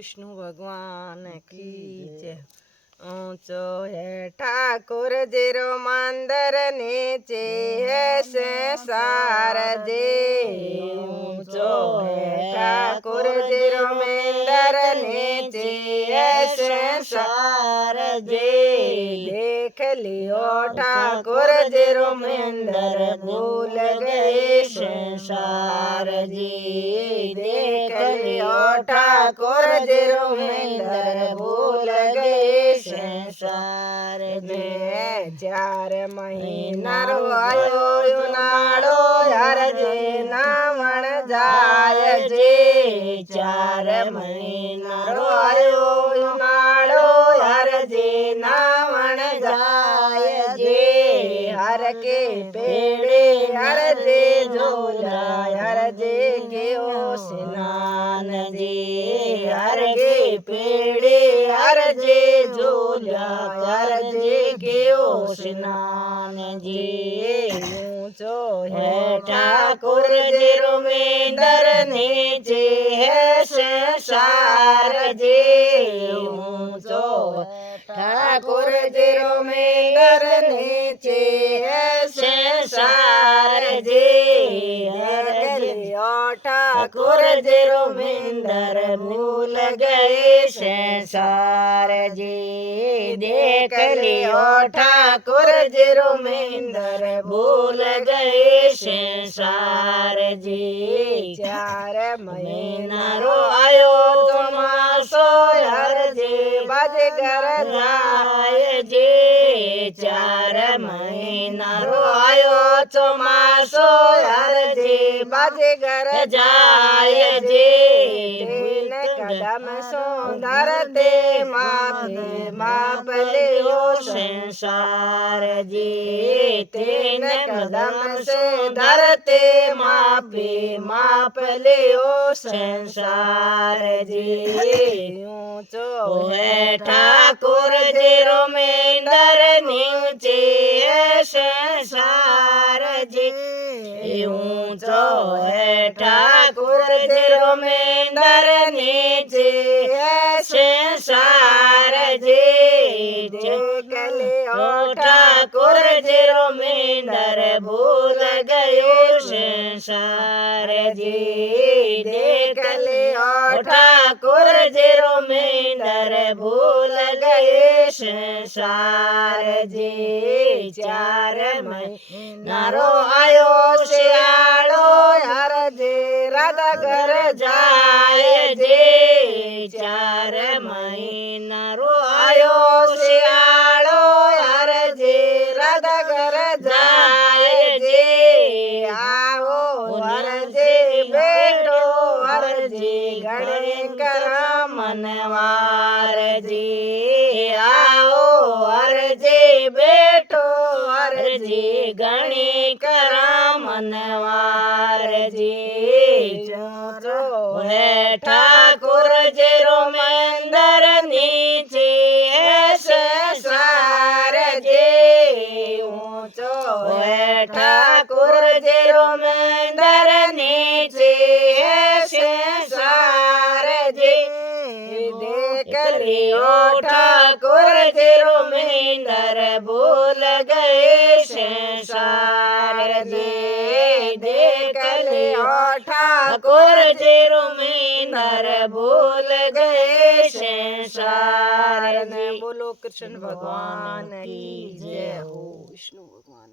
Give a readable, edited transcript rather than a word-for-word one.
विष्णु भगवान की जय। ऊंचो है ठाकुर जीरो मंदिर नीचे है संसार जी। ऊंचो है ठाकुर जीरो मंदिर नीचे है संसार जी। देख लियो ठाकुर जीरो मंदिर भूल गए संसार जी। देख लियो ठाकुर जीरो मंदिर भूल गए संसार जी। 4 महीना रोयो उनाळो यार जी नावण जाय जी। 4 महीना रोयो उनाळो यार जी नावण जाय जी। हर के पेड़े हर जी झोला हर जी गेओ स्नान जी। हर के पेड़े हर जी झोला हर जी गेओ स्नान जी। ऊंचो है ठाकुर जीरो मंदिर नीचे है संसार जी। ऊंचो ठाकुर जीरो मंदिर नीचे है संसार जी। ठाकुर जीरो मंदिर भूल गए संसार जी। देख लियो ठाकुर जीरो मंदिर भूल गए संसार जी। 4 महीना रो आयो चौमासो हर जी बाजगर जाय जी। 4 महीना रो आयो चौमासो हर जी बाजगर जाय जी। 3 कदम सो धरते माप लियो संसार जी। 3 कदम से धरते माप लियो संसार जी। ऊंचो है ठाकुर जीरो मंदिर नीचे है संसार जी। ऊंचो है ठाकुर जीरो मंदिर नीचे है संसार जी। देख लियो ठाकुर जीरो मंदिर भूल गयो संसार जी। देख लियो ठाकुर जीरो मंदिर भूल गए संसार जी। 4 महीना रो आयो सियाळो हर जी राधा घर जाय जी। 4 महीना रो आयो सियाळो हर जी राधा घर जाय जी। आओ हर जी बेटो हर जी गणे करा मनवार जी। आओ हर जी बेटो हर जी गणे करा मनवार जी। चोचो है ठाकुर जीरो मंदिर नीचे है संसार जी। ऊंचो है ठाकुर जीरो मंदिर नीचे है संसार जी। देख लियो ठाकुर जीरो मंदिर भूल गए संसार जी। देख लियो ठाकुर जीरो मंदिर भूल गए संसार जी। बोलो कृष्ण भगवान की जय हो। विष्णु भगवान।